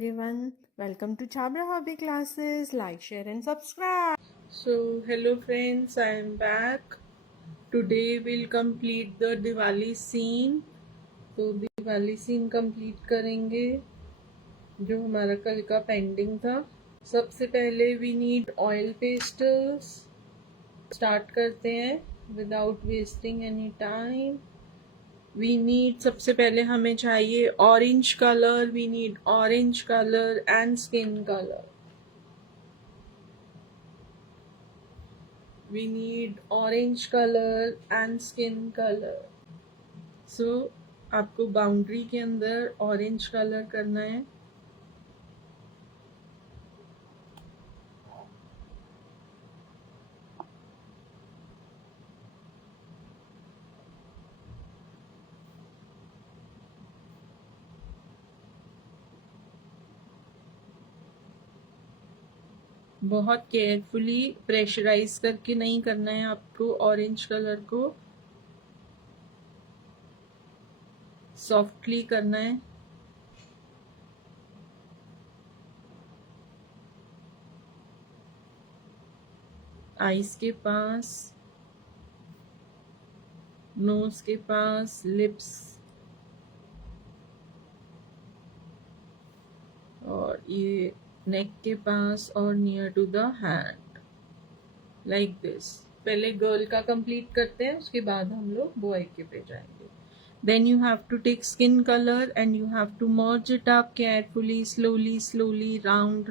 everyone. Welcome to Chabra Hobby Classes. Like, share, and subscribe. So, hello friends, I am back. Today we'll complete the Diwali scene. तो Diwali scene complete करेंगे जो हमारा कल का pending था. सबसे पहले we need oil pastels. Start करते हैं without wasting any time. We need सबसे पहले हमें चाहिए orange colour. We need orange colour and skin colour. We need orange color and skin color. So आपको बाउंड्री के अंदर ऑरेंज कलर करना है. बहुत केयरफुली प्रेशराइज करके नहीं करना है आपको. ऑरेंज कलर को सॉफ्टली करना है. आईज के पास, नोज के पास, लिप्स और ये नेक के पास और near to the hand, like this. पहले गर्ल का कंप्लीट करते हैं, उसके बाद हम लोग बॉय के पे जाएंगे. Then you have to take skin color and you have to merge it up carefully, slowly, round.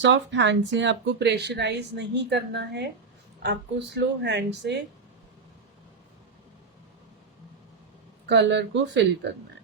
Soft hand से आपको प्रेशराइज नहीं करना है, आपको स्लो हैंड से कलर को फिल करना है.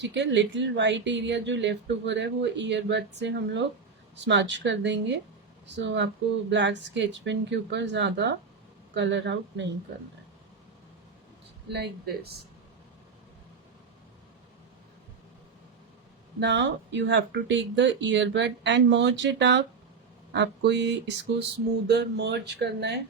ठीक है. लिटिल वाइट एरिया जो लेफ्ट ओवर है वो ईयरबड से हम लोग स्मच कर देंगे. सो आपको ब्लैक स्केच पेन के ऊपर ज़्यादा कलर आउट नहीं करना है. Like this. Now you have to take the earbud and merge it up. आपको ये इसको स्मूदर मर्ज करना है.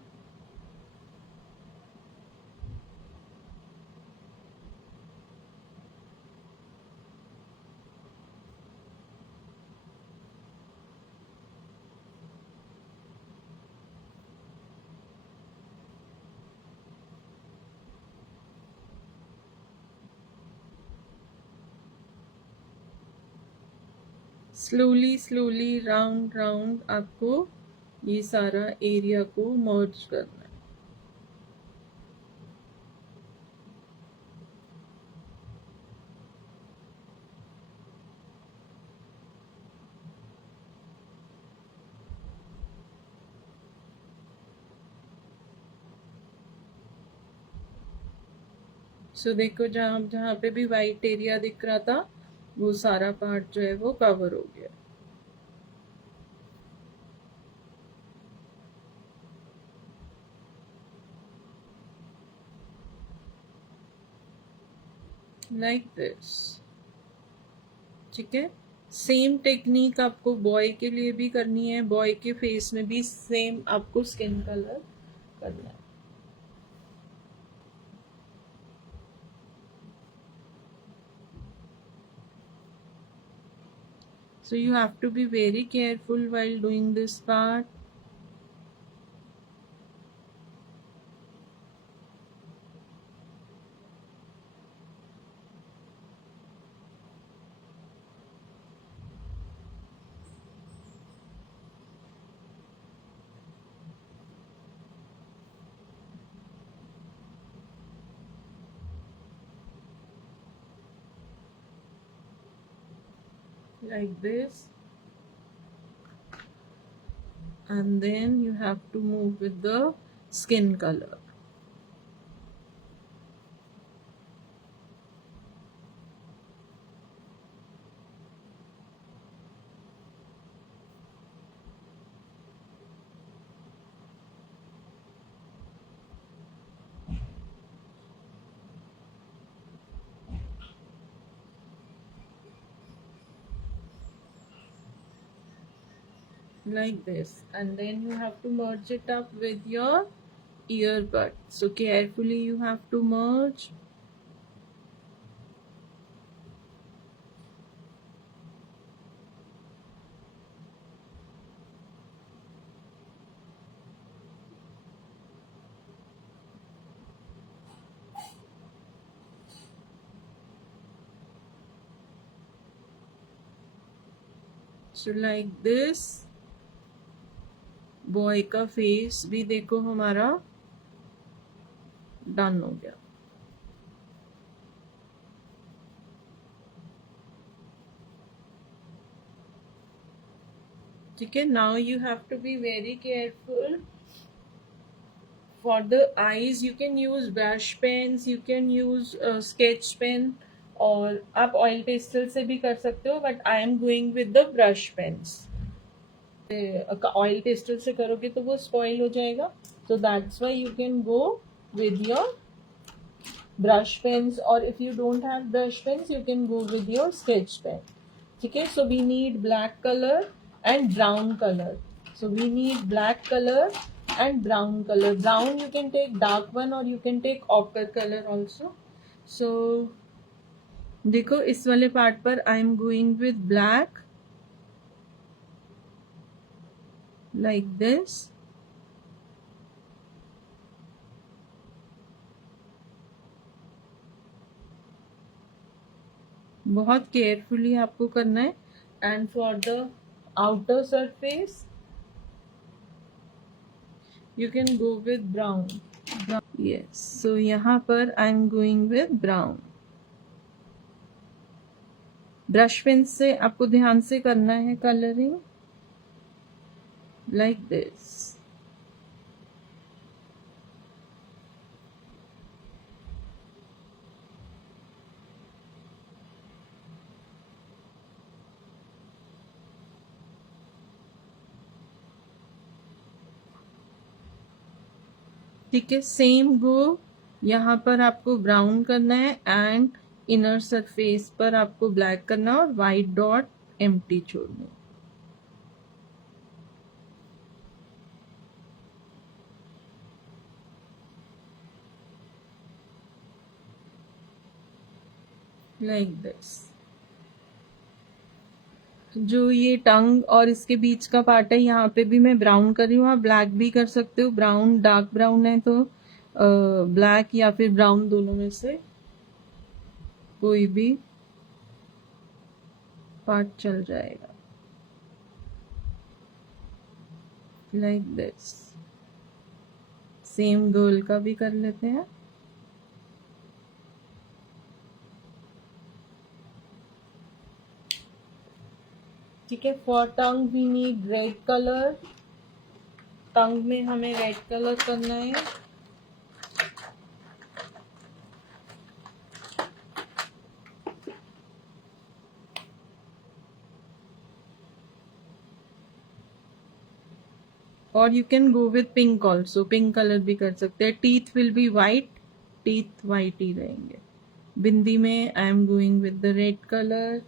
स्लोली राउंड आपको ये सारा एरिया को मर्ज करना है. सो देखो जहाँ पे भी वाइट एरिया दिख रहा था वो सारा पार्ट जो है वो कवर हो गया. Like this. ठीक है. सेम टेक्निक आपको बॉय के लिए भी करनी है. बॉय के फेस में भी सेम आपको स्किन कलर करना है. So you have to be very careful while doing this part. Like this. And then you have to move with the skin color. like this, and then you have to merge it up with your earbud. So carefully you have to merge. So like this, boy का face भी देखो हमारा done हो गया. ठीक है. Now you have to be very careful. For the eyes you can use brush pens, you can use sketch pen, और आप ऑयल पेस्टल से भी कर सकते हो, but I am going with the brush pens. Oil pastel से करोगे तो वो स्पॉइल हो जाएगा. So that's why you can go with your brush pens, or if you don't have brush pens you can go with your sketch pen. Okay, so we need black color and brown color. So we need black color and brown color. Brown you can take dark one or you can take ochre color also. So देखो इस वाले part पर I am going with black like this. बहुत carefully आपको करना है. And for the outer surface you can go with brown. Yes, so यहाँ पर I am going with brown. Brush pen से आपको ध्यान से करना है कलरिंग like this. ठीक है, सेम गो. यहाँ पर आपको ब्राउन करना है एंड इनर सरफेस पर आपको ब्लैक करना है और वाइट डॉट एम्प्टी छोड़ना है. Like this. जो ये टंग और इसके बीच का पार्ट है यहाँ पे भी मैं ब्राउन कर रही हूँ. आप ब्लैक भी कर सकते हो. ब्राउन डार्क ब्राउन है तो ब्लैक या फिर ब्राउन दोनों में से कोई भी पार्ट चल जाएगा. Like this. सेम गर्ल का भी कर लेते हैं. ठीक है. For tongue we need red colour. Tongue में हमें रेड कलर करना है. और you can go with pink also. Pink colour भी कर सकते हैं. Teeth will be white. Teeth white ही रहेंगे. बिंदी में I am going with the red colour.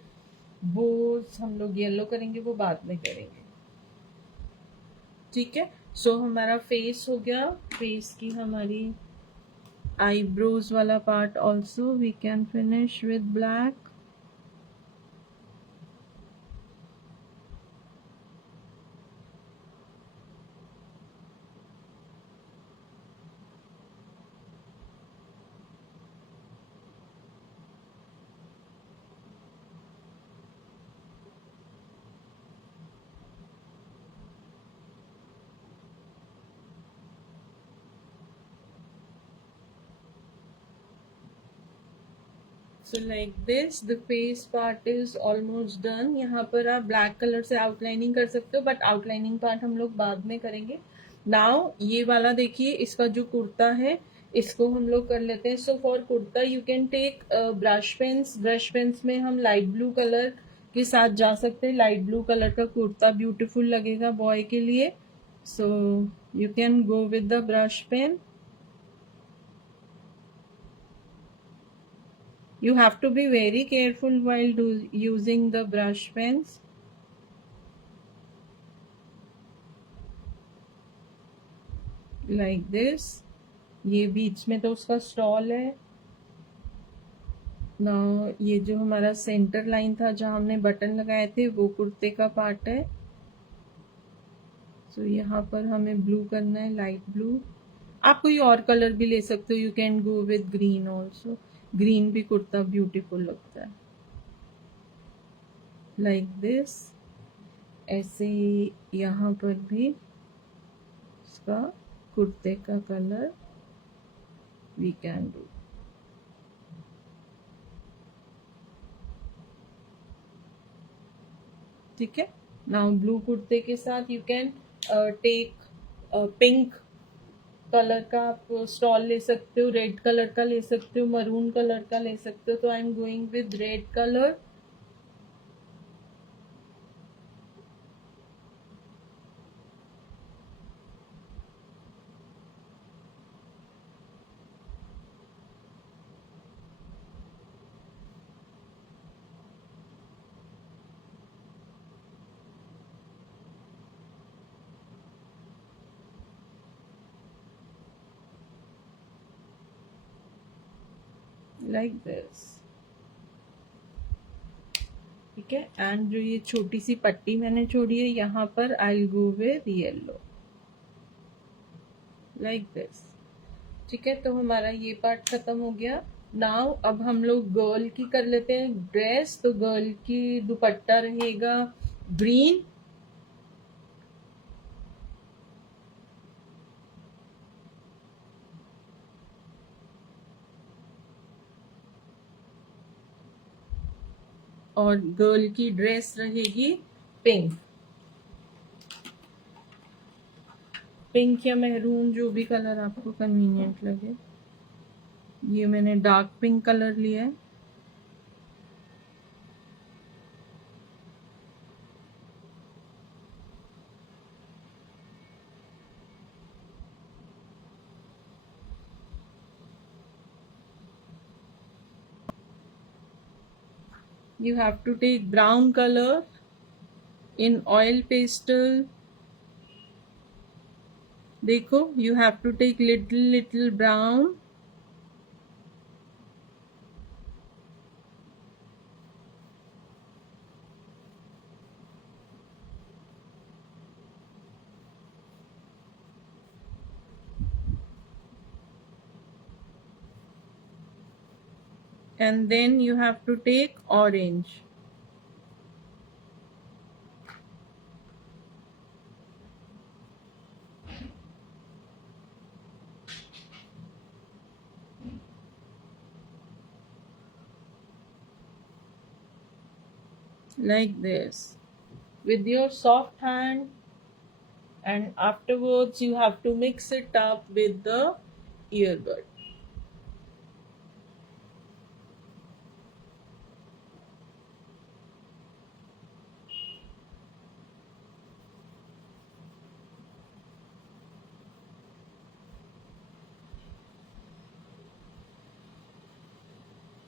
Bows हम लोग येलो करेंगे, वो बाद में करेंगे. ठीक है. सो हमारा फेस हो गया. फेस की हमारी आईब्रोज वाला part also we can finish with black. So like this the face part is almost done. यहाँ पर आप ब्लैक कलर से आउटलाइनिंग कर सकते हो, बट आउटलाइनिंग पार्ट हम लोग बाद में करेंगे. नाउ ये वाला देखिए, इसका जो कुर्ता है इसको हम लोग कर लेते हैं. So for kurta you can take brush pens. Brush pens में हम लाइट ब्लू कलर के साथ जा सकते हैं. लाइट ब्लू कलर का कुर्ता ब्यूटीफुल लगेगा बॉय के लिए. So you can go with the brush pen. You have to be very careful while using the brush pens. Like this. ये बीच में तो उसका स्टॉल है ना। ये जो हमारा सेंटर लाइन था जहाँ हमने बटन लगाए थे वो कुर्ते का पार्ट है। सो यहाँ पर हमें ब्लू करना है, लाइट ब्लू। आप कोई और कलर भी ले सकते हो, you can go with green also. Green भी कुर्ता ब्यूटीफुल लगता है। Like this. ऐसे ही यहाँ पर भी इसका कुर्ते का कलर वी कैन डू। ठीक है। नाउ ब्लू कुर्ते के साथ you can take pink colour का आप स्टॉल ले सकते हो, रेड कलर का ले सकते हो, मरून कलर का ले सकते हो। तो आई am going with red colour. Like this. ठीक है। एंड जो ये छोटी सी पट्टी मैंने छोड़ी है यहाँ पर I go with yellow, like this. ठीक है। तो हमारा ये पार्ट खत्म हो गया। नाउ अब हम लोग गर्ल की कर लेते हैं ड्रेस। तो गर्ल की दुपट्टा रहेगा ग्रीन। और गर्ल की ड्रेस रहेगी पिंक। पिंक या मैरून, जो भी कलर आपको कन्वीनियंट लगे। ये मैंने डार्क पिंक कलर लिया है। You have to take brown color in oil pastel. देखो, you have to take little brown. And then you have to take orange. Like this with your soft hand, and afterwards you have to mix it up with the earbud.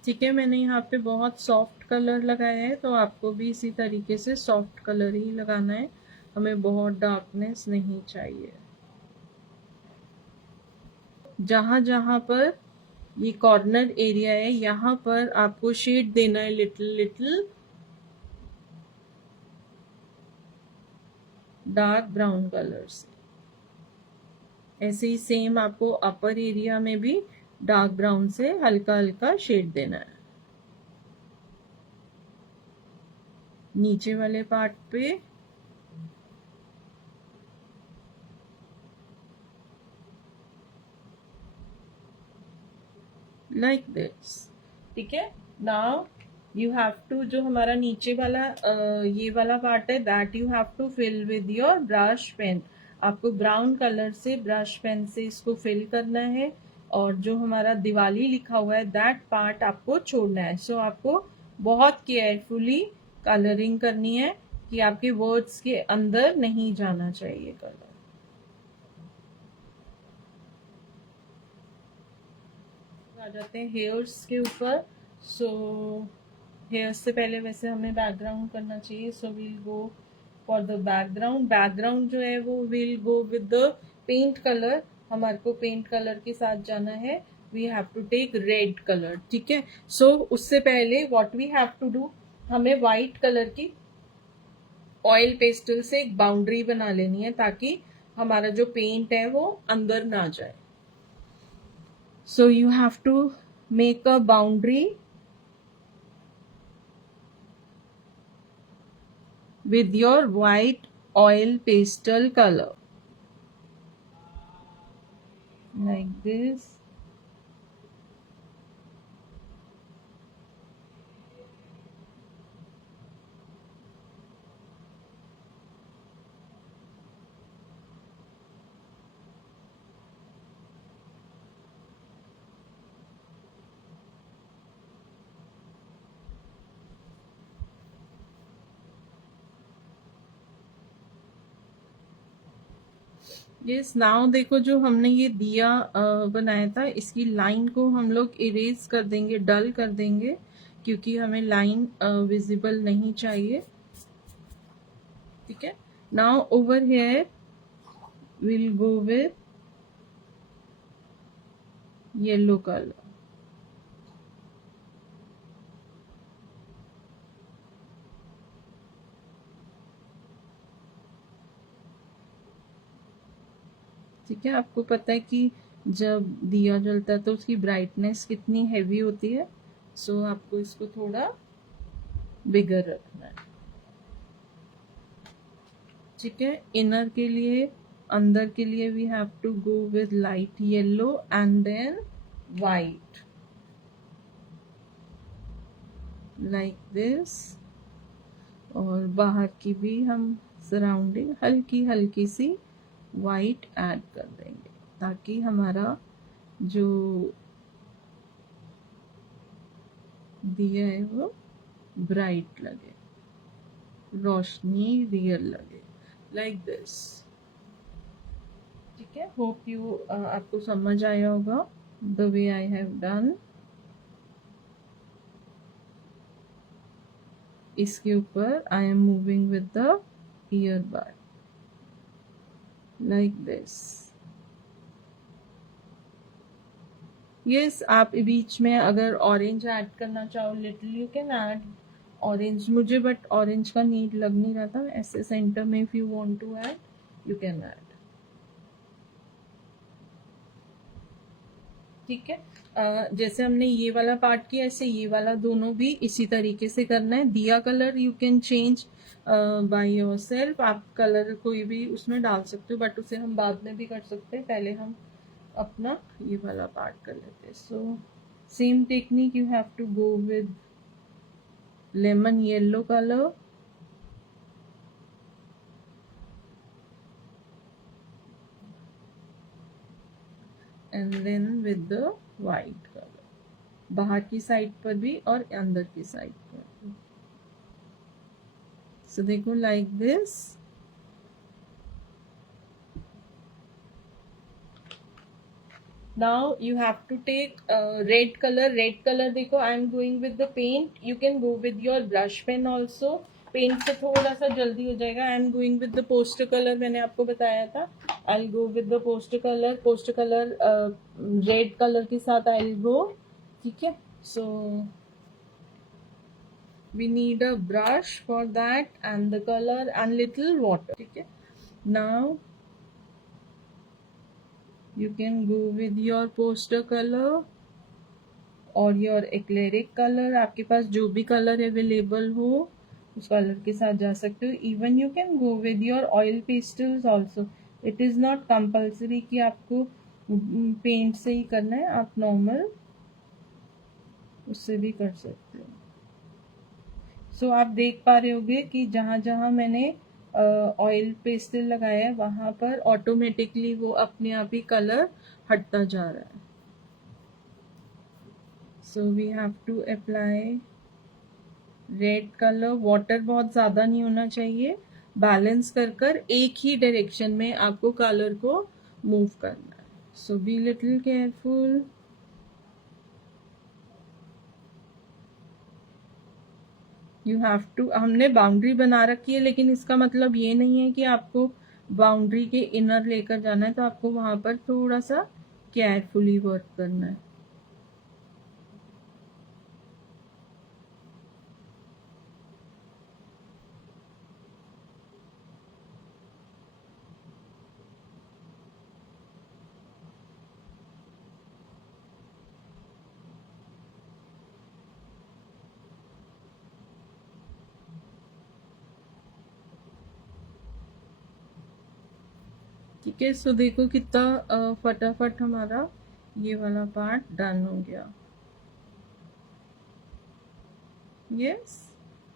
ठीक है। मैंने यहाँ पे बहुत soft colour लगाया है, तो आपको भी इसी तरीके से सॉफ्ट कलर ही लगाना है। हमें बहुत डार्कनेस नहीं चाहिए। जहां जहां पर ये कॉर्नर एरिया है यहाँ पर आपको शेड देना है लिटिल डार्क ब्राउन कलर से। ऐसे ही सेम आपको अपर एरिया में भी डार्क ब्राउन से हल्का हल्का शेड देना है। नीचे वाले पार्ट पे लाइक दिस। ठीक है। नाउ यू हैव टू, जो हमारा नीचे वाला ये वाला पार्ट है, that you have to fill with your brush pen. आपको ब्राउन कलर से ब्रश पेन से इसको फिल करना है। और जो हमारा दिवाली लिखा हुआ है दैट पार्ट आपको छोड़ना है। सो आपको बहुत केयरफुली कलरिंग करनी है कि आपके वर्ड्स के अंदर नहीं जाना चाहिए कलर। आ जाते हैं हेयर्स के ऊपर। सो हेयर्स से पहले वैसे हमें बैकग्राउंड करना चाहिए। So we'll go for the background. Background जो है वो we'll go with the paint colour. हमारे को पेंट कलर के साथ जाना है, we have to take red colour, ठीक है। सो उससे पहले what we have to do, हमें वाइट कलर की ऑयल पेस्टल से एक बाउंड्री बना लेनी है ताकि हमारा जो पेंट है वो अंदर ना जाए। So you have to make a boundary with your white oil pastel color like this. Yes, now देखो जो हमने ये दिया बनाया था, इसकी लाइन को हम लोग इरेज कर देंगे, डल कर देंगे, क्योंकि हमें लाइन विजिबल नहीं चाहिए, ठीक है। Now over here will go with yellow colour, ठीक है। आपको पता है कि जब दिया जलता है तो उसकी ब्राइटनेस कितनी हैवी होती है, सो आपको इसको थोड़ा बिगर रखना है, ठीक है। इनर के लिए, अंदर के लिए we have to go with light yellow and then white like this, और बाहर की भी हम सराउंडिंग हल्की हल्की सी वाइट ऐड कर देंगे ताकि हमारा जो दिया है वो ब्राइट लगे, रोशनी रियल लगे, लाइक दिस, ठीक है। होप यू आपको समझ आया होगा the way I have done. इसके ऊपर I am moving with the earbud like this. Yes, आप बीच में अगर ऑरेंज ऐड करना चाहो little you can add orange, मुझे बट ऑरेंज का नीड लग नहीं रहा था, ऐसे सेंटर में if you want to add you can add, ठीक है। जैसे हमने ये वाला पार्ट किया, ऐसे ये वाला दोनों भी इसी तरीके से करना है। दिया colour you can change by your self, आप कलर कोई भी उसमें डाल सकते हो, बट उसे हम बाद में भी कर सकते हैं, पहले हम अपना ये वाला पार्ट कर लेते हैं। So same technique, you have to go with lemon yellow colour and then with the white colour, बाहर की साइड पर भी और अंदर की साइड पर भी। सो देखो like this, now you have to take red color देखो I am going with the paint, you can go with your brush pen also, paint से थोड़ा सा जल्दी हो जाएगा। I am going with the poster colour, मैंने आपको बताया था, I will go with the poster colour red colour के साथ आई विल गो, ठीक है। सो we need a brush for that and the color and little water, ठीक है। now you can go with your poster color और your acrylic color, आपके पास जो भी कलर अवेलेबल हो उस कलर के साथ जा सकते हो। Even you can go with your oil pastels also, it is not compulsory कि आपको पेंट से ही करना है, आप नॉर्मल उससे भी कर सकते हो। सो आप देख पा रहे होगे कि जहाँ जहाँ मैंने ऑयल पेस्टल लगाया है वहाँ पर ऑटोमेटिकली वो अपने आप ही कलर हटता जा रहा है। So we have to apply red colour, water बहुत ज़्यादा नहीं होना चाहिए, बैलेंस कर कर एक ही डायरेक्शन में आपको कलर को मूव करना है। So be little careful. You have to, हमने बाउंड्री बना रखी है लेकिन इसका मतलब ये नहीं है कि आपको बाउंड्री के इनर लेकर जाना है, तो आपको वहां पर थोड़ा सा केयरफुली वर्क करना है. ठीक है, सो देखो कितना फटाफट हमारा ये वाला पार्ट डन हो गया. Yes.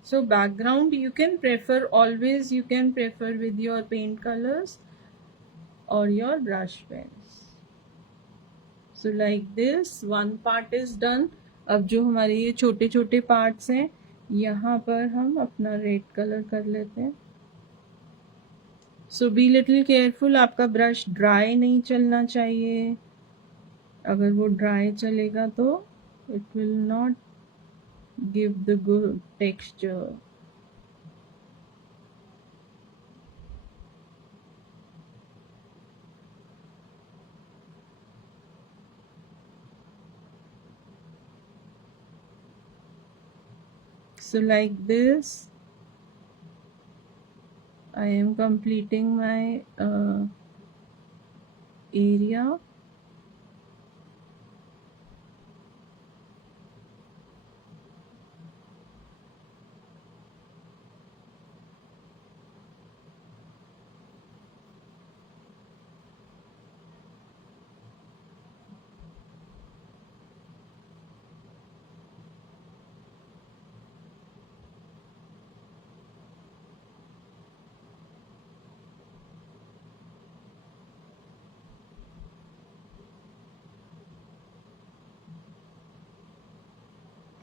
So background you can prefer, always you can prefer with your paint colors or your brush pens. So like this one part is done. अब जो हमारे ये छोटे छोटे पार्ट्स हैं यहाँ पर हम अपना रेड कलर कर लेते हैं. सो बी लिटिल केयरफुल, आपका ब्रश ड्राई नहीं चलना चाहिए. अगर वो ड्राई चलेगा तो it will not give the good texture. So like this I am completing my area.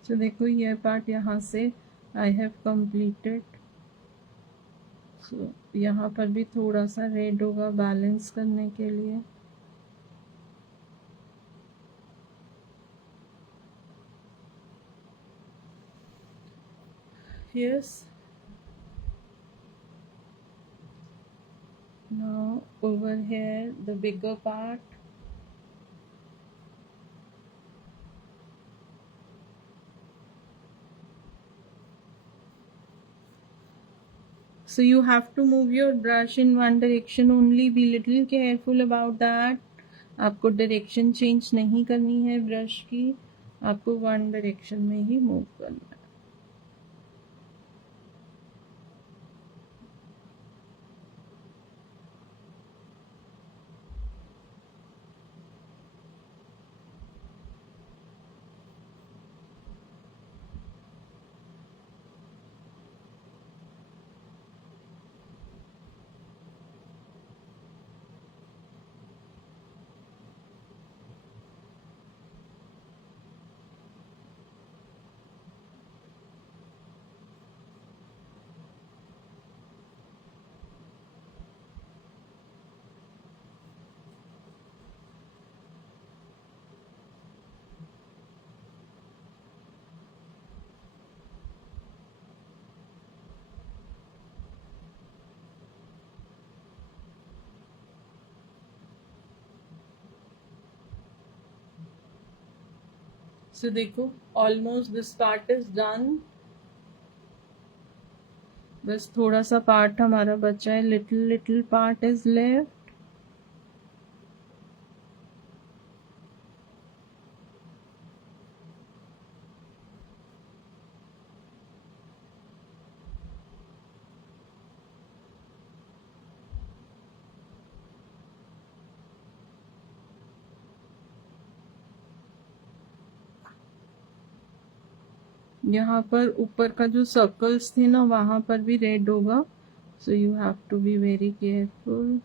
So देखो ये पार्ट यहाँ से I have completed. So यहाँ पर भी थोड़ा सा रेड होगा बैलेंस करने के लिए. Yes. Now over here the bigger part. So you have to move your brush in one direction only. Be little careful about that. आपको डायरेक्शन चेंज नहीं करनी है ब्रश की, आपको वन डायरेक्शन में ही मूव करना है. So देखो almost this part is done. बस थोड़ा सा पार्ट हमारा बचा है, लिटिल पार्ट इज लेफ्ट. यहाँ पर ऊपर का जो सर्कल्स थे ना वहां पर भी रेड होगा. So you have to be very careful.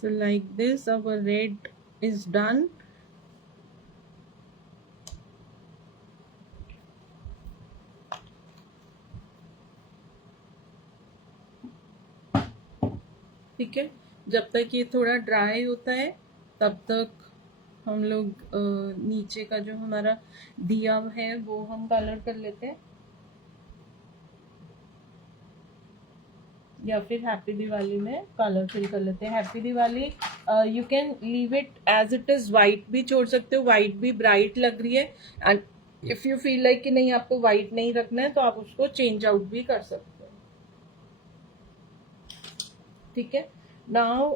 So like this our red is done. ठीक है, जब तक ये थोड़ा ड्राई होता है तब तक हम लोग नीचे का जो हमारा दिया है वो हम कलर कर लेते हैं, या फिर हैप्पी दिवाली में कलर फिल कर लेते हैं। Happy Diwali you can leave it as it is, white भी छोड़ सकते हो, वाइट भी ब्राइट लग रही है। And if you feel like कि नहीं आपको वाइट नहीं रखना है तो आप उसको चेंज आउट भी कर सकते हो। ठीक है, now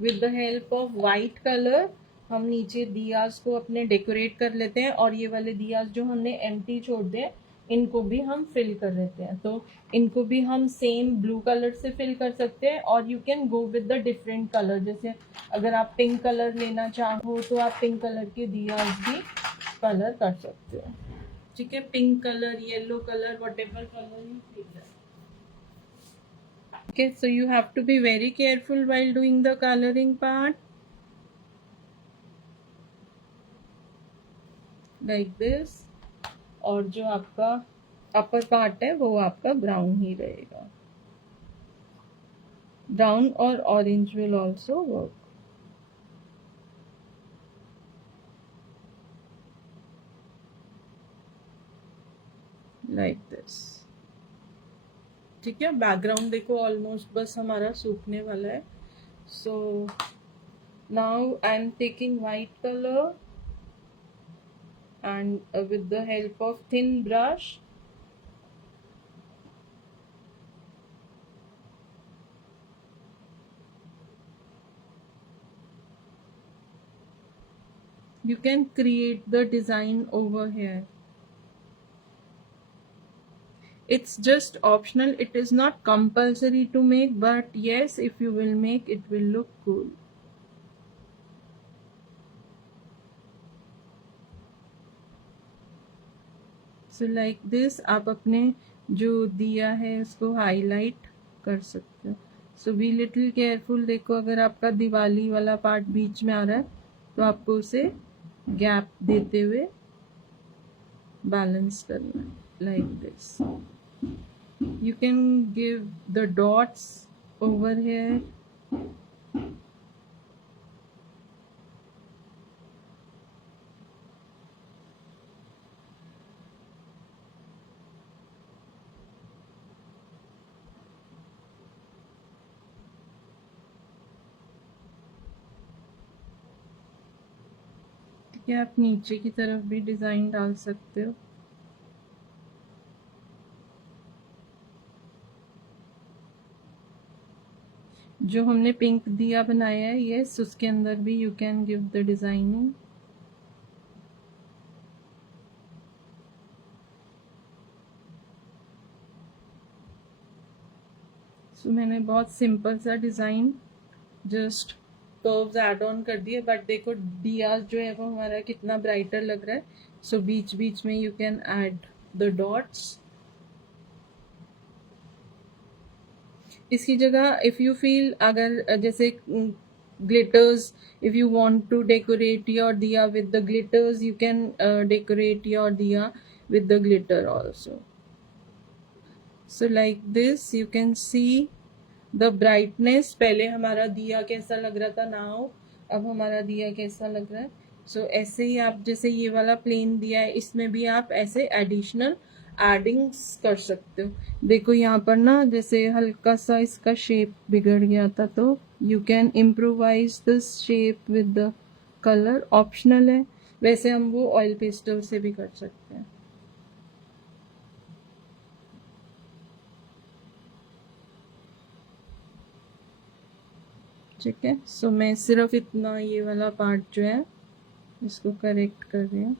with the help of white colour हम नीचे दियाज को अपने डेकोरेट कर लेते हैं, और ये वाले दियाज जो हमने एम्प्टी छोड़ दिए इनको भी हम फिल कर लेते हैं। तो इनको भी हम सेम ब्लू कलर से फिल कर सकते हैं, और you can go with the different colour. जैसे अगर आप पिंक कलर लेना चाहो तो आप पिंक कलर के दियाज भी कलर कर सकते हो। ठीक है, pink colour, yellow colour, whatever colour you feel. Okay, so you have to be very careful while doing the coloring part, like this। और जो आपका अपर पार्ट है वो आपका ब्राउन ही रहेगा। ब्राउन और orange will also work. Like this. ठीक है, बैकग्राउंड देखो ऑलमोस्ट बस हमारा सूखने वाला है। So now I am taking white colour and with the help of thin brush you can create the design over here। It's just optional, it is not compulsory to make, but yes, if you will make it will look cool। So like this आप अपने जो दिया है उसको highlight कर सकते हो। सो be little careful. देखो अगर आपका दिवाली वाला पार्ट बीच में आ रहा है तो आपको उसे गैप देते हुए बैलेंस करना है, like this. You can give the dots over here। ठीक है, आप नीचे की तरफ भी डिजाइन डाल सकते हो। जो हमने पिंक दिया बनाया है यस, उसके अंदर भी you can give the designing. So मैंने बहुत सिंपल सा design just curves add on कर दिए, बट देखो दिया जो है वो हमारा कितना ब्राइटर लग रहा है। सो बीच बीच में you can add the dots. इसकी जगह इफ यू फील अगर जैसे glitters, if you want to decorate your diya with the glitters you can decorate your diya with the glitter also। so like this you can see the brightness। पहले हमारा दिया कैसा लग रहा था, now अब हमारा दिया कैसा लग रहा है। सो ऐसे ही आप जैसे ये वाला प्लेन दिया है इसमें भी आप ऐसे एडिशनल एडिंग्स कर सकते हो। देखो यहाँ पर ना जैसे हल्का सा इसका शेप बिगड़ गया था, तो you can improvise this shape with the colour. Optional है, वैसे हम वो ऑयल पेस्टल से भी कर सकते हैं। ठीक है, सो मैं सिर्फ इतना ये वाला पार्ट जो है इसको करेक्ट कर रही हूँ।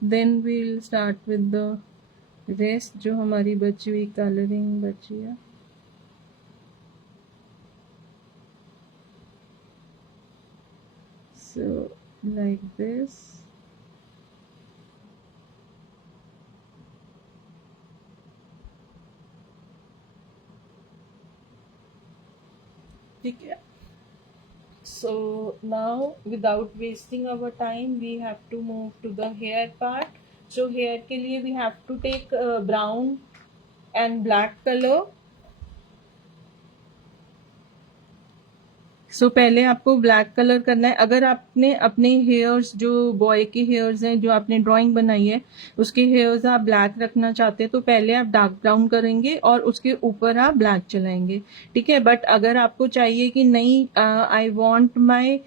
Then we'll start with the rest जो हमारी बची हुई कलरिंग बची है। So like this. ठीक है, so now without wasting our time we have to move to the hair part। so hair के लिए we have to take brown and black color. सो पहले आपको ब्लैक कलर करना है. अगर आपने अपने हेयर्स जो बॉय के हेयर्स हैं जो आपने ड्राइंग बनाई है उसके हेयर्स आप ब्लैक रखना चाहते हैं तो पहले आप डार्क ब्राउन करेंगे और उसके ऊपर आप ब्लैक चलाएंगे. ठीक है. बट अगर आपको चाहिए कि नहीं, आई वॉन्ट माई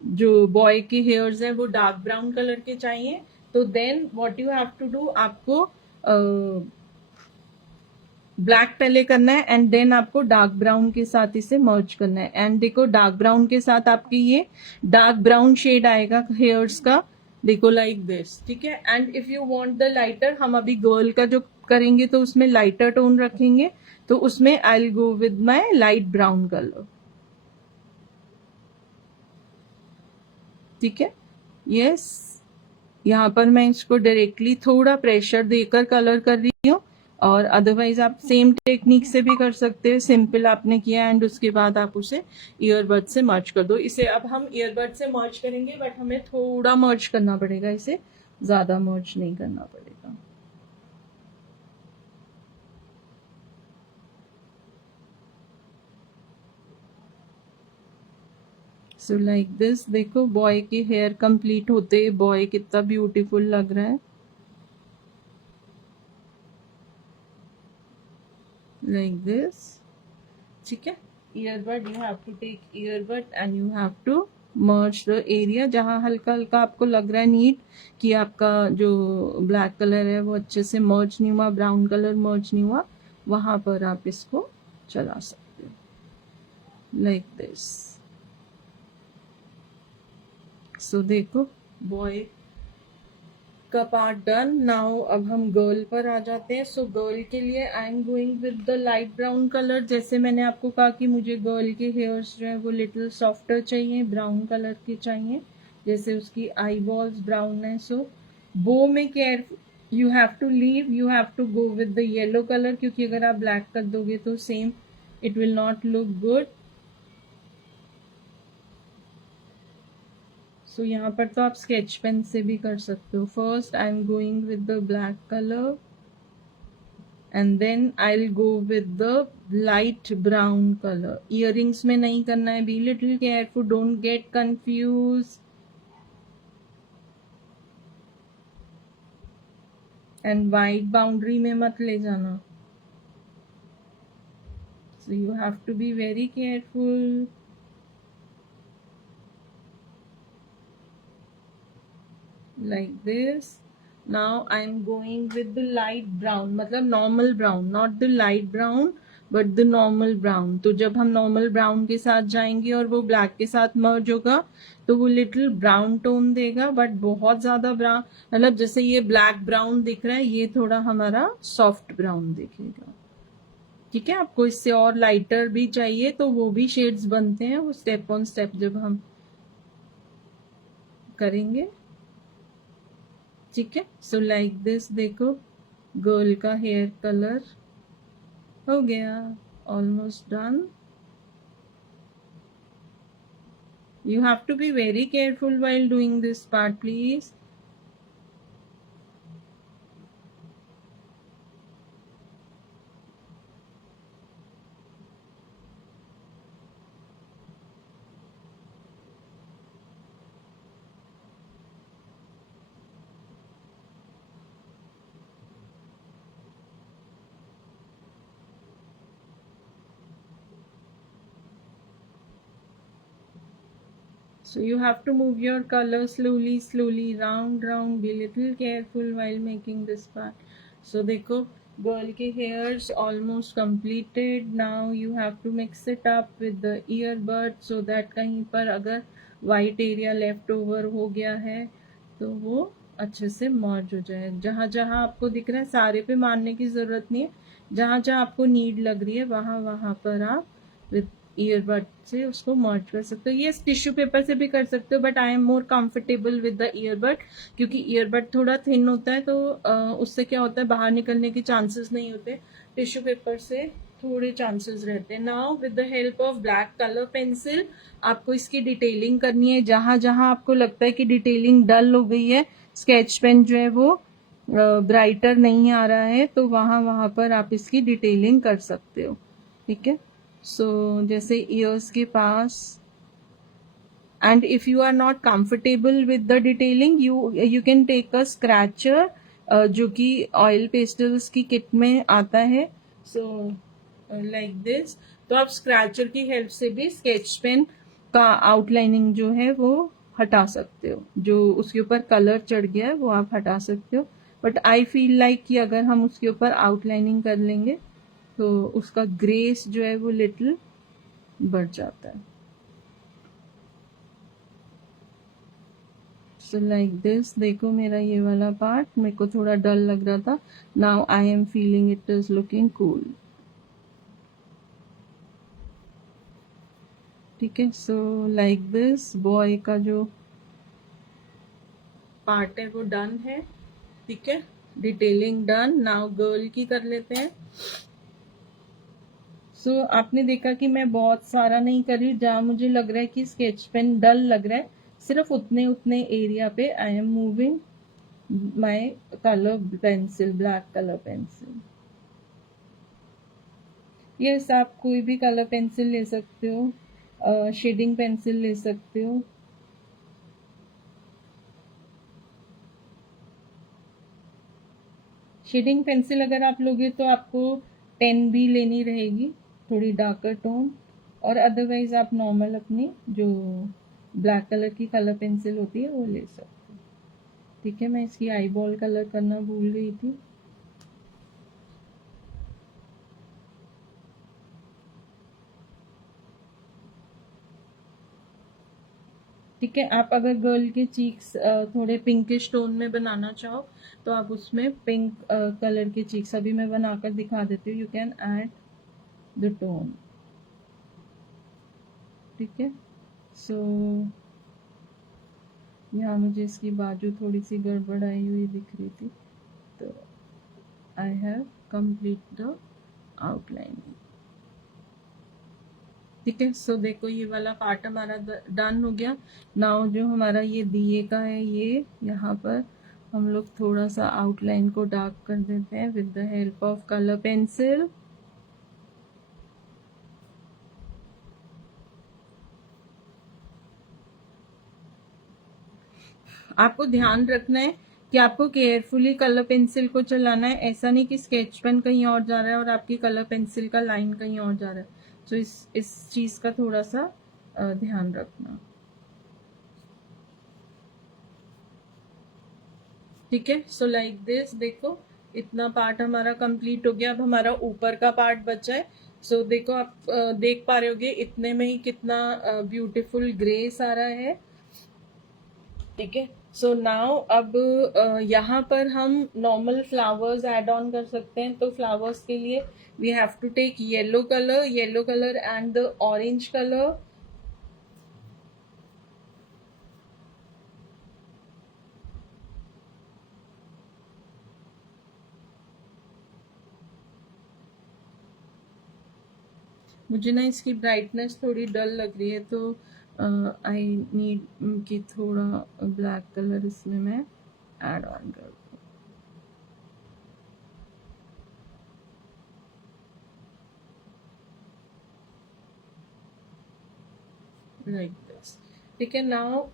जो बॉय के हेयर्स हैं वो डार्क ब्राउन कलर के चाहिए, तो then what you have to do, आपको ब्लैक पहले करना है एंड देन आपको डार्क ब्राउन के साथ इसे मर्ज करना है. एंड देखो डार्क ब्राउन के साथ आपकी ये डार्क ब्राउन शेड आएगा हेयर्स का, देखो लाइक दिस. ठीक है. And if you want the lighter, हम अभी गर्ल का जो करेंगे तो उसमें लाइटर टोन रखेंगे, तो उसमें आई will go with my light brown colour. ठीक है. यस, यहाँ पर मैं इसको डायरेक्टली थोड़ा प्रेशर देकर कलर कर रही हूँ, और अदरवाइज आप सेम टेक्निक से भी कर सकते हैं. सिंपल आपने किया एंड उसके बाद आप उसे ईयरबड से मर्ज कर दो. इसे अब हम ईयरबड से मर्ज करेंगे, बट हमें थोड़ा मर्ज करना पड़ेगा, इसे ज्यादा मर्ज नहीं करना पड़ेगा. सो लाइक दिस. देखो बॉय के हेयर कंप्लीट होते, बॉय कितना ब्यूटीफुल लग रहा है. Like this. ठीक है. Earbud, you have to take earbud and you have to merge the area जहाँ हल्का हल्का आपको लग रहा है नीट कि आपका जो ब्लैक कलर है वो अच्छे से मर्ज नहीं हुआ, ब्राउन कलर मर्ज नहीं हुआ, वहां पर आप इसको चला सकते हो लाइक दिस. सो देखो बॉय का पार्ट डन. नाउ अब हम गर्ल पर आ जाते हैं. सो गर्ल के लिए आई am going with the light brown colour. जैसे मैंने आपको कहा कि मुझे गर्ल के हेयर्स जो है वो लिटिल सॉफ्टर चाहिए, ब्राउन कलर के चाहिए, जैसे उसकी आई बॉल्स ब्राउन है. सो बो में care you have to leave, you have to go with the yellow colour, क्योंकि अगर आप ब्लैक कर दोगे तो same it will not look good. So यहाँ पर तो आप स्केच पेन से भी कर सकते हो. First I am going with the black colour and then I will go with the light brown colour. Earrings में नहीं करना है, be little careful, don't get confuse. And white boundary में मत ले जाना. So you have to be very careful. Like this. Now I am going with the light brown, मतलब normal brown, not the light brown but the normal brown. तो जब हम normal brown के साथ जाएंगे और वो black के साथ merge होगा तो वो little brown tone देगा, but बहुत ज्यादा brown, मतलब जैसे ये black brown दिख रहा है ये थोड़ा हमारा soft brown दिखेगा. ठीक है. आपको इससे और लाइटर भी चाहिए तो वो भी शेड्स बनते हैं, वो स्टेप ऑन स्टेप जब हम करेंगे. ठीक है. So like this. देखो गर्ल का हेयर कलर हो गया, almost done. You have to be very careful while doing this part, please. So you have to move your color slowly, round, be little careful while making this part. So देखो girl के hairs almost completed. Now you have to mix it up with the earbud so that कहीं पर अगर white area left over हो गया है तो वो अच्छे से merge हो जाए. जहाँ जहाँ आपको दिख रहा है सारे पे मारने की जरूरत नहीं है, जहाँ जहाँ आपको नीड लग रही है वहाँ पर आप with ईयरबड से उसको मर्ज कर सकते हो. ये टिश्यू पेपर से भी कर सकते हो, but I am more comfortable with the earbud, क्योंकि ईयरबड थोड़ा थिन होता है तो उससे क्या होता है बाहर निकलने के चांसेस नहीं होते. टिश्यू पेपर से थोड़े चांसेस रहते हैं. Now with the help of black colour pencil आपको इसकी डिटेलिंग करनी है. जहां जहां आपको लगता है कि डिटेलिंग डल हो गई है, स्केच पेन जो है वो ब्राइटर नहीं आ रहा है तो वहाँ पर आप इसकी डिटेलिंग कर सकते हो। ठीक है, सो जैसे ईयर्स के पास, and if you are not comfortable with the detailing, you can take a scratcher, जो कि ऑयल पेस्टल्स की किट में आता है। सो लाइक दिस, तो आप स्क्रैचर की हेल्प से भी स्केच पेन का आउटलाइनिंग जो है वो हटा सकते हो, जो उसके ऊपर कलर चढ़ गया है वो आप हटा सकते हो। बट आई फील लाइक कि अगर हम उसके ऊपर आउटलाइनिंग कर लेंगे तो उसका ग्रेस जो है वो लिटिल बढ़ जाता है। सो लाइक दिस, देखो मेरा ये वाला पार्ट मेरे को थोड़ा डल लग रहा था, now I am feeling it is looking cool. ठीक है, सो लाइक दिस बॉय का जो पार्ट है वो डन है। ठीक है, डिटेलिंग डन, नाउ गर्ल की कर लेते हैं। सो आपने देखा कि मैं बहुत सारा नहीं कर रही, जहाँ मुझे लग रहा है कि स्केच पेन डल लग रहा है, सिर्फ उतने उतने एरिया पे आई am moving my colour pencil, black colour pencil. Yes, आप कोई भी कलर पेंसिल ले सकते हो, शेडिंग पेंसिल ले सकते हो। शेडिंग पेंसिल अगर आप लोगे तो आपको 10 भी लेनी रहेगी, थोड़ी डार्कर टोन, और अदरवाइज आप नॉर्मल अपनी जो ब्लैक कलर की कलर पेंसिल होती है वो ले सकते हो। ठीक है, मैं इसकी आई बॉल कलर करना भूल गई थी। ठीक है, आप अगर गर्ल के चीक्स थोड़े पिंकिश टोन में बनाना चाहो तो आप उसमें पिंक कलर के चीक्स अभी मैं बनाकर दिखा देती हूँ, you can add the tone. ठीक है, सो यहाँ मुझे इसकी बाजू थोड़ी सी गड़बड़ाई हुई दिख रही थी, तो I have complete the outlining. ठीक है, सो देखो ये वाला पार्ट हमारा डन हो गया। नाउ जो हमारा ये दिए का है, ये यहाँ पर हम लोग थोड़ा सा आउटलाइन को डार्क कर देते हैं with the help of colour pencil. आपको ध्यान रखना है कि आपको केयरफुली कलर पेंसिल को चलाना है, ऐसा नहीं कि स्केच पेन कहीं और जा रहा है और आपकी कलर पेंसिल का लाइन कहीं और जा रहा है। तो इस चीज का थोड़ा सा ध्यान रखना। ठीक है, सो लाइक दिस, देखो इतना पार्ट हमारा कंप्लीट हो गया। अब हमारा ऊपर का पार्ट बचा है। सो देखो आप देख पा रहे होगे इतने में ही कितना ब्यूटीफुल ग्रेस आ रहा है। ठीक है, सो नाउ अब यहाँ पर हम नॉर्मल फ्लावर्स ऐड ऑन कर सकते हैं। तो फ्लावर्स के लिए we have to take yellow colour and the orange colour. मुझे ना इसकी ब्राइटनेस थोड़ी डल लग रही है, तो आई नीड कि थोड़ा ब्लैक कलर इसमें मैं ऐड ऑन कर दूँ। Like this. ठीक है, now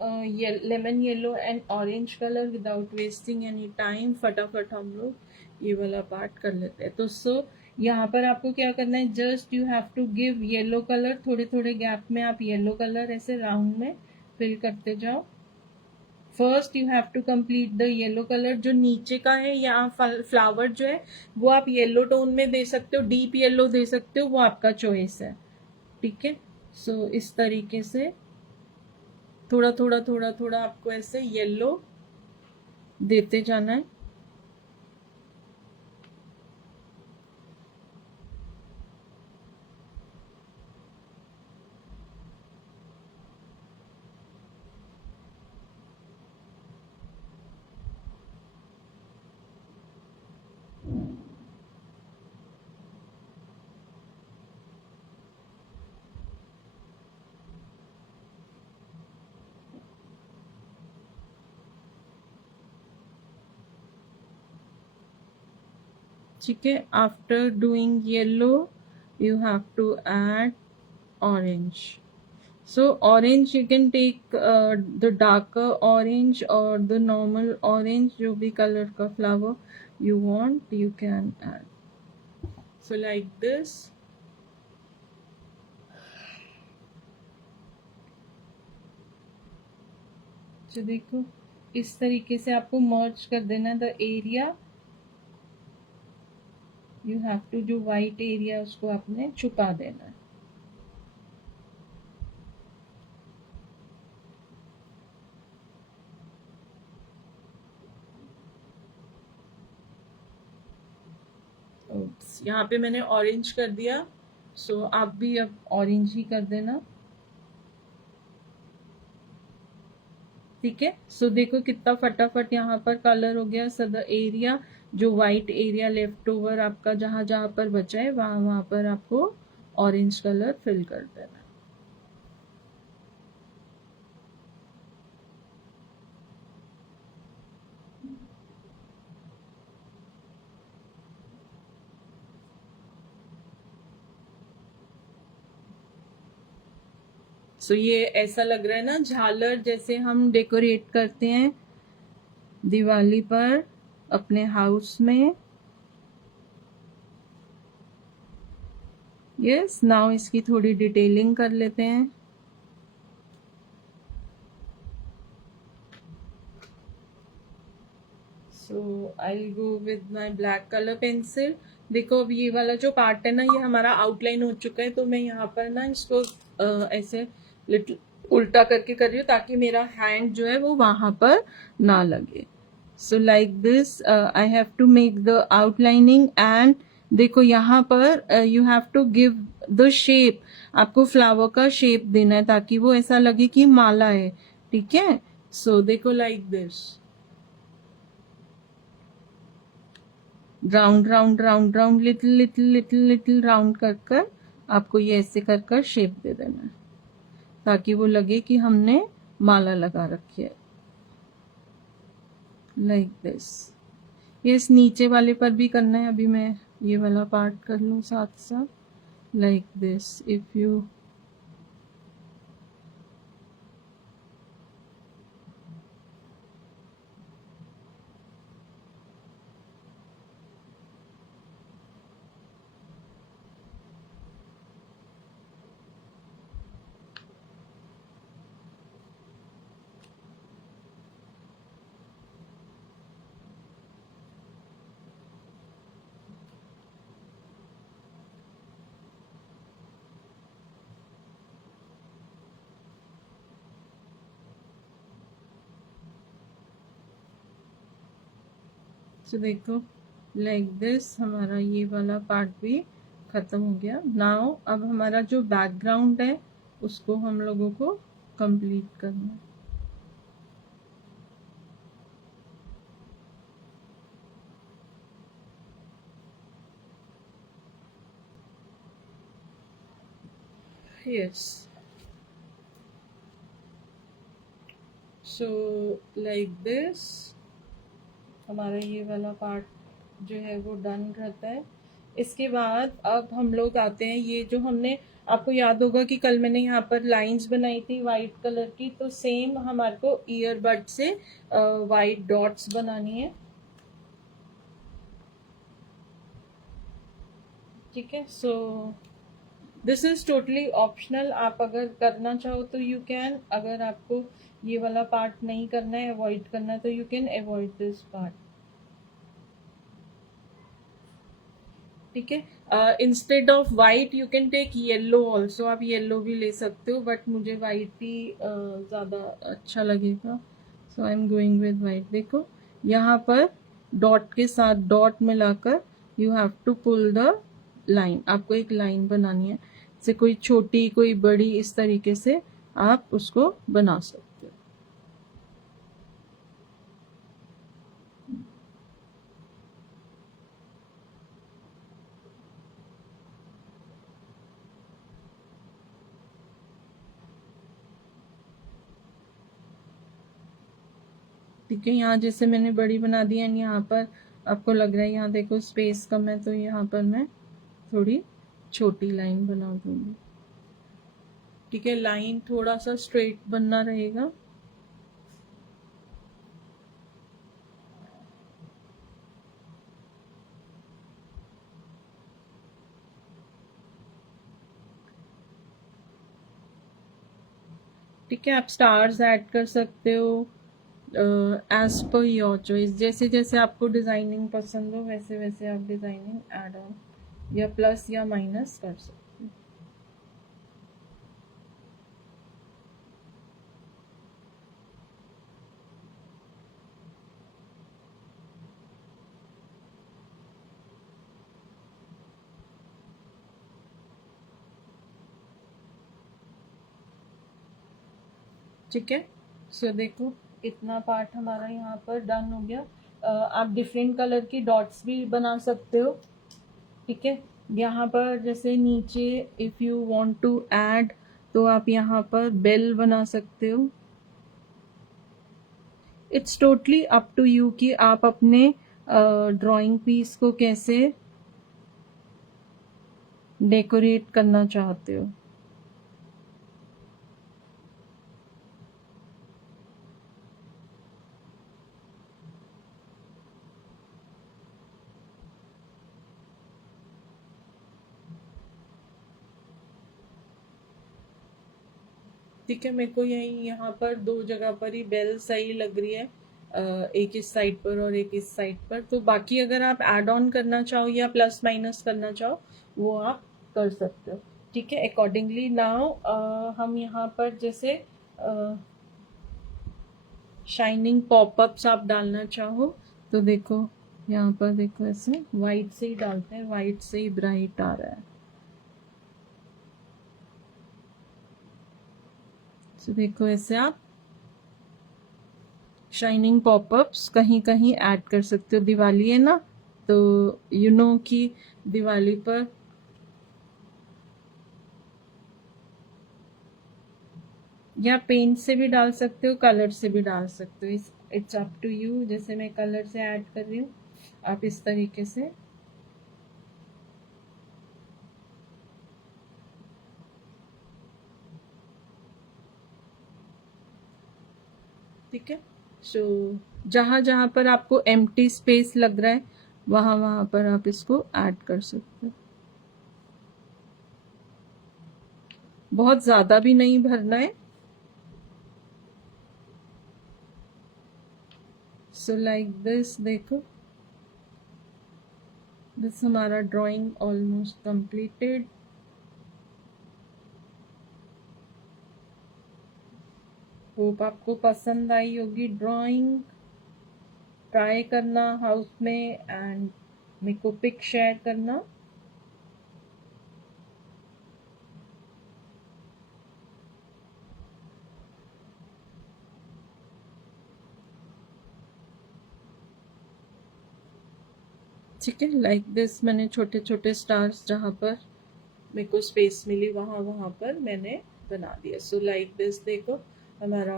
lemon yellow and orange colour, without wasting any time फटाफट हम लोग ये वाला पार्ट कर लेते हैं। तो यहाँ पर आपको क्या करना है, just you have to give yellow colour, थोड़े थोड़े गैप में आप येलो कलर ऐसे राउंड में फिल करते जाओ। First you have to complete the yellow colour, जो नीचे का है या फ्लावर जो है वो आप येलो टोन में दे सकते हो, डीप येलो दे सकते हो, वो आपका चॉइस है। ठीक है, सो इस तरीके से थोड़ा आपको ऐसे येलो देते जाना है। ठीक है, after doing yellow you have to add orange. So orange you can take the darker orange or the normal orange, जो भी color का flower you want you can add. So like this. तो देखो इस तरीके से आपको मर्ज कर देना the area. You have to जो वाइट एरिया उसको आपने छुपा देना है. यहाँ पे मैंने ऑरेंज कर दिया. सो आप भी अब ऑरेंज ही कर देना. ठीक है. सो देखो कितना फटाफट यहाँ पर कलर हो गया. सो द एरिया जो वाइट एरिया लेफ्ट ओवर आपका जहां जहां पर बचा है वहां वहां पर आपको ऑरेंज कलर फिल कर देना. सो ये ऐसा लग रहा है ना झालर जैसे हम डेकोरेट करते हैं दिवाली पर अपने हाउस में. यस, नाउ इसकी थोड़ी डिटेलिंग कर लेते हैं. So I will go with my black colour pencil. देखो अब ये वाला जो पार्ट है ना ये हमारा आउटलाइन हो चुका है. तो मैं यहाँ पर ना इसको ऐसे लिटिल उल्टा करके कर रही हूँ ताकि मेरा हैंड जो है वो वहां पर ना लगे. So like this I have to make the outlining. And देखो यहाँ पर you have to give the shape. आपको फ्लावर का शेप देना है ताकि वो ऐसा लगे कि माला है. ठीक है. सो देखो like this round round round round little little little little round कर कर आपको ये ऐसे कर कर शेप दे देना है ताकि वो लगे कि हमने माला लगा रखी है. Like this. ये इस नीचे वाले पर भी करना है. अभी मैं ये वाला पार्ट कर लूं साथ साथ. Like this. इफ यू तो देखो लाइक दिस हमारा ये वाला पार्ट भी खत्म हो गया. नाउ अब हमारा जो बैकग्राउंड है उसको हम लोगों को कंप्लीट करना है. यस. सो लाइक दिस हमारा ये वाला पार्ट जो है वो डन रहता है. इसके बाद अब हम लोग आते हैं ये जो हमने आपको याद होगा कि कल मैंने यहाँ पर लाइंस बनाई थी वाइट कलर की. तो सेम हमारे को ईयरबड से वाइट डॉट्स बनानी है. ठीक है. So this is totally optional. आप अगर करना चाहो तो यू कैन. अगर आपको ये वाला पार्ट नहीं करना है अवॉइड करना है तो you can avoid this part. ठीक है. Instead of white you can take yellow also. आप येलो भी ले सकते हो बट मुझे वाइट ही ज़्यादा अच्छा लगेगा. So I am going with white. देखो यहाँ पर डॉट के साथ डॉट मिलाकर you have to pull the line. आपको एक लाइन बनानी है. जैसे कोई छोटी कोई बड़ी इस तरीके से आप उसको बना सकते हो. ठीक है. यहाँ जैसे मैंने बड़ी बना दी एंड यहाँ पर आपको लग रहा है यहाँ देखो स्पेस कम है, तो यहाँ पर मैं थोड़ी छोटी लाइन बना दूंगी। ठीक है, लाइन थोड़ा सा स्ट्रेट बनना रहेगा। ठीक है, आप स्टार्स ऐड कर सकते हो एज पर योर चॉइस। जैसे जैसे आपको डिजाइनिंग पसंद हो वैसे वैसे आप डिजाइनिंग ऐड ऑन या प्लस या माइनस कर सकते हो। ठीक है, सो देखो इतना पार्ट हमारा यहाँ पर डन हो गया। आप डिफरेंट कलर की डॉट्स भी बना सकते हो। ठीक है, यहाँ पर जैसे नीचे if you want to add, तो आप यहाँ पर बेल बना सकते हो। It's totally up to you कि आप अपने ड्राइंग पीस को कैसे डेकोरेट करना चाहते हो। ठीक है, मेरे को यही यहाँ पर दो जगह पर ही बेल सही लग रही है, एक इस साइड पर और एक इस साइड पर। तो बाकी अगर आप ऐड ऑन करना चाहो या प्लस माइनस करना चाहो वो आप कर सकते हो। ठीक है, अकॉर्डिंगली नाउ हम यहाँ पर जैसे शाइनिंग पॉपअप्स आप डालना चाहो तो देखो यहाँ पर देखो ऐसे वाइट से ही डालते हैं, वाइट से ही ब्राइट आ रहा है। तो देखो ऐसे आप शाइनिंग पॉपअप्स कहीं कहीं ऐड कर सकते हो। दिवाली है ना, तो यू नो कि दिवाली पर या पेंट से भी डाल सकते हो, कलर से भी डाल सकते हो। It's up to you. जैसे मैं कलर से ऐड कर रही हूँ, आप इस तरीके से। ठीक है, सो जहाँ जहाँ पर आपको एम्प्टी स्पेस लग रहा है वहाँ वहाँ पर आप इसको ऐड कर सकते हो। बहुत ज़्यादा भी नहीं भरना है। सो लाइक दिस देखो, दिस हमारा ड्राइंग ऑलमोस्ट कंप्लीटेड। होप आपको पसंद आई होगी ड्राइंग। ट्राई करना हाउस में एंड मेरे को पिक शेयर करना। ठीक है, लाइक दिस मैंने छोटे छोटे स्टार्स जहाँ पर मेरे को स्पेस मिली वहाँ वहाँ पर मैंने बना दिया। सो लाइक दिस देखो हमारा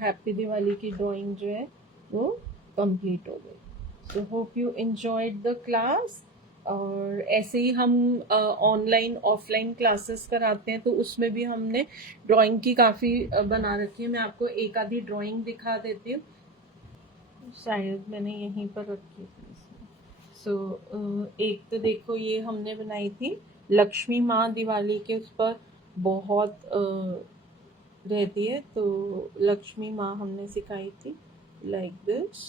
हैप्पी दिवाली की ड्राइंग जो है वो कंप्लीट हो गई। So hope you enjoyed the class. और ऐसे ही हम ऑनलाइन ऑफलाइन क्लासेस कराते हैं, तो उसमें भी हमने ड्राइंग की काफ़ी बना रखी है। मैं आपको एक आधी ड्राइंग दिखा देती हूँ, शायद मैंने यहीं पर रखी थी। सो एक तो देखो ये हमने बनाई थी लक्ष्मी माँ दिवाली के उस पर बहुत रहती है, तो लक्ष्मी माँ हमने सिखाई थी लाइक दिस।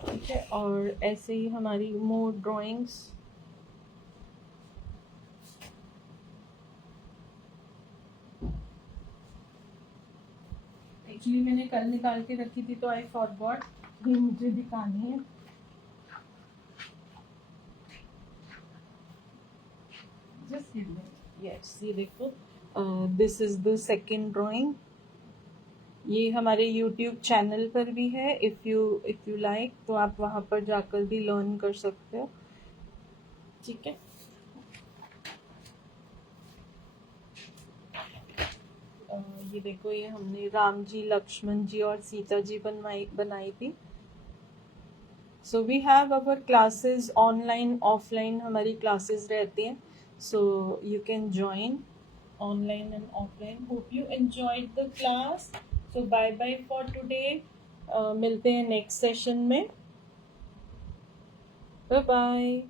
ठीक है, और ऐसे ही हमारी मोर ड्राइंग्स। एक्चुअली मैंने कल निकाल के रखी थी तो आई फॉरगॉट, ये मुझे दिखानी है। जस्ट यस, ये देखो this is the second drawing. ये हमारे YouTube चैनल पर भी है, इफ़ यू लाइक तो आप वहाँ पर जाकर भी लर्न कर सकते हो, ठीक है। ये देखो, ये हमने राम जी, लक्ष्मण जी और सीता जी बनाई थी। So we have our classes online offline, हमारी क्लासेस रहती हैं, so you can join online and offline. Hope you enjoyed the class. So bye bye for today, मिलते हैं नेक्स्ट सेशन में। Bye bye.